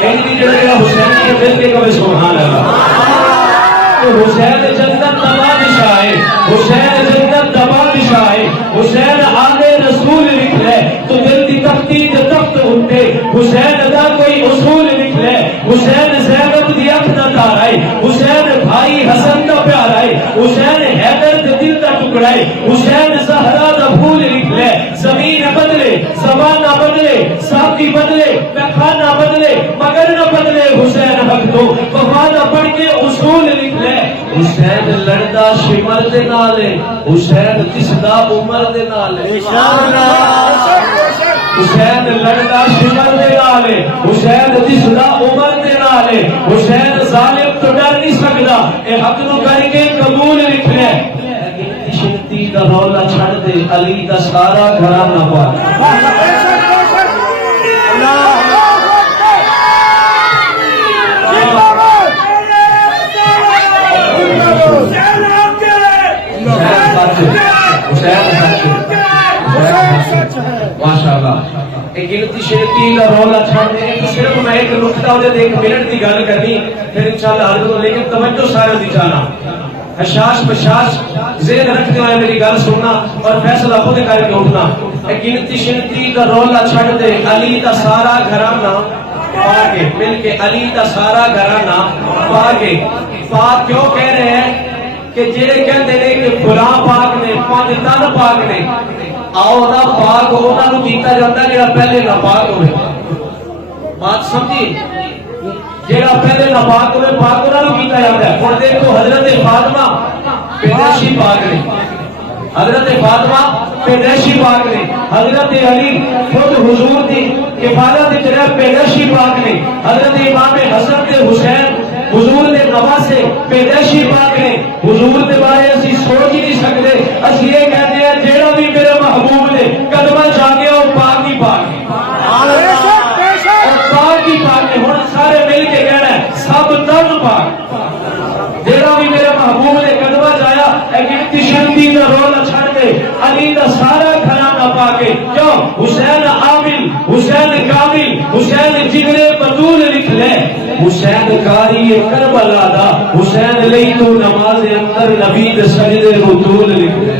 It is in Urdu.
کہیں جڑا حسین کے دل کے کبھی سبحان اللہ. حسین جنت کا بادشاہ ہے، حسین جنت کا بادشاہ ہے. حسین آگے رسول لکھ لے تو دل کی تختی تخت ہوتے. حسین دا کوئی اصول لکھ لے. حسین زینب دی اکھ دا تارا ہے. حسین بھائی حسن دا پیارا ہے. حسین حیدر دے دل دا ٹکڑا ہے. حسین زہرا دا پھول لکھ لے. زمین بدلے، زمانہ بدلے، ساتھی بدلے، پیخانہ بدلے، مگر نہ بدلے حسین حق تو. وفا دا پڑھ کے اصول لکھ لے. حسین لڑدا شمر دے نال ہے، حسین دسدا عمر دے نال ہے. حسین لڑدا شمر دے نال ہے، حسین دسدا عمر دے نال ہے. حسین ظالم تو ڈر نہیں سکدا، اے حق نو کر کے قبول لکھ لے. شنتی دا رولا چھڑ دے، علی دا سارا گھرانہ پا. ماشاءاللہ ایک گنتی شرطی کا رولا چھڑ دے. صرف میں ایک نقطہ ہوتے تھے، ایک منٹ کی گل کرنی پھر انشاءاللہ ہر دو، لیکن توجہ سارے دی جانا، حشاش بشاش ذہن رکھتے ہوئے میری گل سننا اور فیصلہ خود کر کے اٹھنا. ایک گنتی شرطی کا رولا چھڑ دے، علی دا سارا گھرانہ پا کے مل کے، علی دا سارا گھرانہ پا کے. پاک کیوں کہہ رہے ہیں کہ جیڑے کہتے ہیں کہ فلاں پاک نے، پانچ تن پاک نے، آؤ نا پاک ہونا نو کیتا جاتا ہے جیڑا پہلے نہ پاک ہوئے. بات سمجھی؟ جیڑا پہلے نہ پاک ہوئے پاک ہونا نو کیتا جاتا ہے. اور دیکھو حضرت فاطمہ پیدائشی پاک نے، حضرت فاطمہ پیدائشی پاک نے. حضرت علی خود حضور دی کفالت جرہ پیدائشی پاک نے. حضرت امام حسن تے حسین حضور دے نواسے پیدائشی پاک نے. حضور دے بارے اسی سوچ ہی نہیں سکتے. اسی یہ کہتے ہیں جیڑا بھی میرے محبوب نے قدمہ جاگے وہ پاک ہی پاک ہے، پاک ہی پاک ہے. ہن سارے مل کے کہنا ہے سب تن پاک. جیڑا بھی میرے محبوب نے قدمہ جایا، ایک انتشنتی دا رولا چھڑ دے، علی دا سارا گھرانہ پا کے. کیوں؟ حسین عامل، حسین کامل، حسین جگرے بطول لکھ لے. حسین کاری کربلا دا، حسین لئی تو نماز اندر نبی دے سجدے بطول لکھ لے.